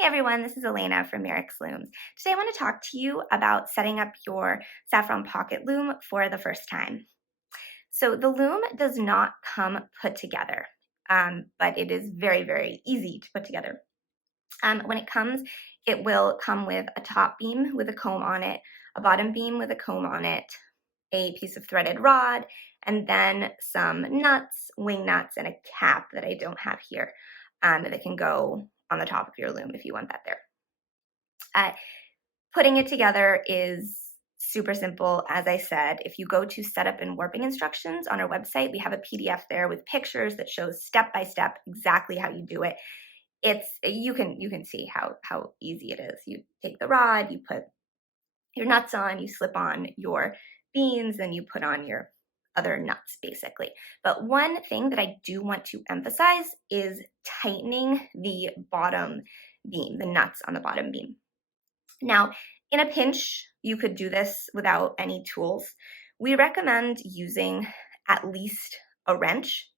Hey everyone, this is Elena from Mirrix Looms. Today I want to talk to you about setting up your Saffron pocket loom for the first time. So the loom does not come put together, but it is very, very easy to put together. When it comes, it will come with a top beam with a comb on it, a bottom beam with a comb on it, a piece of threaded rod, and then some nuts, wing nuts, and a cap that I don't have here that can go on the top of your loom if you want that there. Putting it together is super simple. As I said, if you go to setup and warping instructions on our website, we have a PDF there with pictures that shows step by step exactly how you do it. You can see how easy it is. You take the rod, you put your nuts on, you slip on your beans, then you put on your other nuts basically. But one thing that I do want to emphasize is tightening the bottom beam, the nuts on the bottom beam. Now, in a pinch, you could do this without any tools. We recommend using at least a wrench,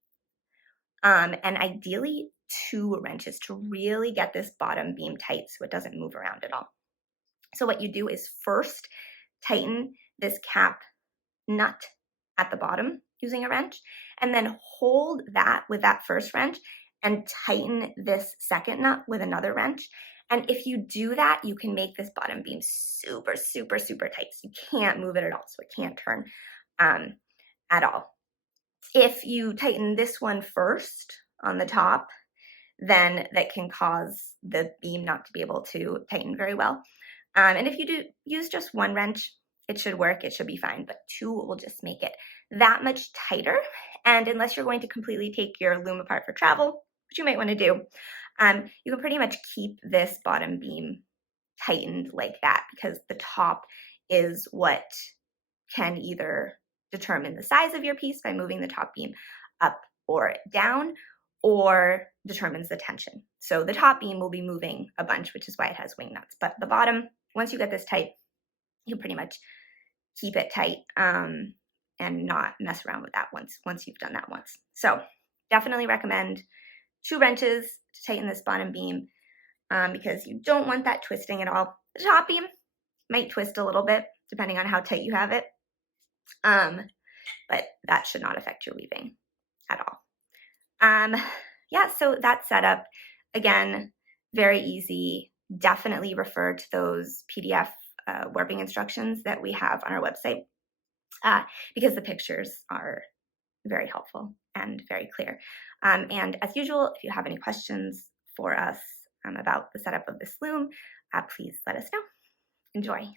and ideally 2 wrenches to really get this bottom beam tight so it doesn't move around at all. So what you do is first tighten this cap nut at the bottom using a wrench, and then hold that with that first wrench and tighten this second nut with another wrench. And if you do that, you can make this bottom beam super, super, super tight. So you can't move it at all, so it can't turn at all. If you tighten this one first on the top, then that can cause the beam not to be able to tighten very well. And if you do use just one wrench, it should work, it should be fine, but 2 will just make it that much tighter. And unless you're going to completely take your loom apart for travel, which you might want to do, you can pretty much keep this bottom beam tightened like that, because the top is what can either determine the size of your piece by moving the top beam up or down, or determines the tension. So the top beam will be moving a bunch, which is why it has wing nuts. But the bottom, once you get this tight, you pretty much keep it tight and not mess around with that once you've done that once. So definitely recommend 2 wrenches to tighten this bottom beam because you don't want that twisting at all. The top beam might twist a little bit depending on how tight you have it, but that should not affect your weaving at all. Yeah, so that setup, again, very easy. Definitely refer to those PDF warping instructions that we have on our website because the pictures are very helpful and very clear. And as usual, if you have any questions for us about the setup of this loom, please let us know. Enjoy.